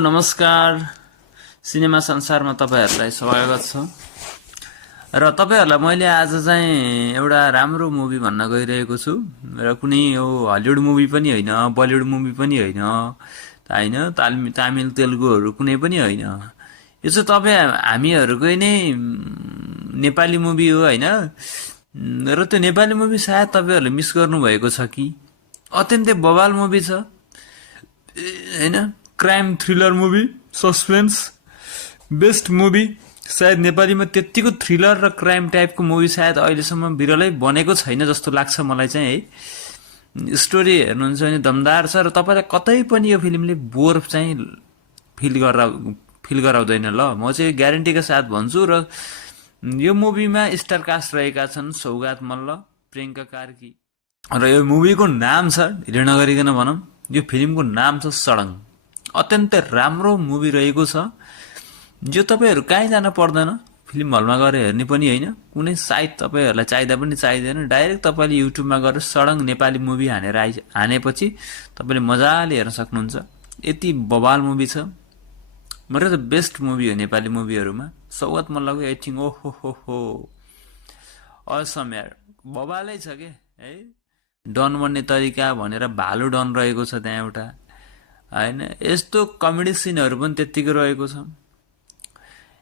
नमस्कार। सिनेमा संसारमा तपाईहरुलाई स्वागत छ। र तपाईहरुलाई मैले आज चाहिँ एउटा राम्रो मुभी भन्न गइरहेको छु र कुनै यो हलिउड मुभी पनि हैन, बलिउड मुभी पनि हैन, तामिल तेलुगुहरु कुनै पनि हैन। यो चाहिँ हामीहरुकै नै नेपाली मुभी हो हैन। र त्यो नेपाली मुभी सायद तपाईहरुले मिस गर्नु भएको छ कि अत्यन्तै बवाल मुभी छ हैन। Crime thriller movie, suspense best movie. सायद नेपालीमा त्यतिको थ्रिलर र क्राइम टाइपको मुभी सायद अहिलेसम्म बिरलै बनेको छैन जस्तो लाग्छ मलाई चाहिँ है। स्टोरी हेर्नुहुन्छ भने दमदार छ र तपाईलाई कतै पनि यो फिल्मले बोर चाहिँ फिल गराउँदैन ल। म चाहिँ ग्यारेन्टीका साथ भन्छु। र यो मुभीमा स्टार कास्ट रहेका छन् सौगात मल्ल, प्रियंका कार्की। र यो मुभीको नाम छ, ढिलो नगरिकन भनौं, यो फिल्मको नाम छ सडङ। अत्यन्तै राम्रो मुभी रहेको छ जो तपाईहरु कहीँ जान पर्दैन। फिल्म हलमा गएर हेर्ने पनि हैन, कुनै साइट तपाईहरुलाई चाहिदा पनि चाहिदैन। डाइरेक्ट तपाईले युट्युबमा गएर सडङ नेपाली मुभी हानेपछि तपाईले मजाले हेर्न सक्नुहुन्छ। यति बवाल मुभी छ। मेरो त बेस्ट मुभी हो नेपाली मुभीहरुमा। सौगात मल्लको एक्टिङ ओहो असम यार, बवालै छ के है। डन बन्ने तरिका भनेर भालु डन रहेको छ त्यहाँ एउटा हैन। यस्तो कमेडी सिनहरु पनि त्यतिकै रहेको छ।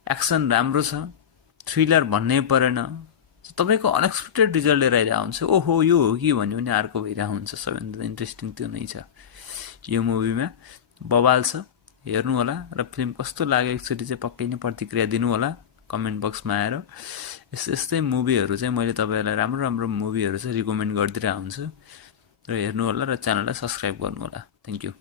एक्सन राम्रो छ। थ्रिलर भन्नै परेन। तपाईको अनएक्सपेक्टेड रिजल्ट लिएर आइरहेको हुन्छ। ओहो यो हो कि भन्यो भने अर्को भइरहेको हुन्छ। सबैभन्दा इन्ट्रेस्टिङ त्यो नै छ यो मुभीमा। बवाल छ, हेर्नु होला। र फिल्म कस्तो लाग्यो एकचोटी चाहिँ पक्कै नै प्रतिक्रिया दिनु होला कमेन्ट बक्समा आएर। यस्तै मुभीहरु चाहिँ मैले तपाईहरुलाई राम्रो मुभीहरु चाहिँ रिकमेन्ड गर्दिरहेको हुन्छु। र हेर्नु होला र च्यानललाई सब्स्क्राइब गर्नु होला। Thank you.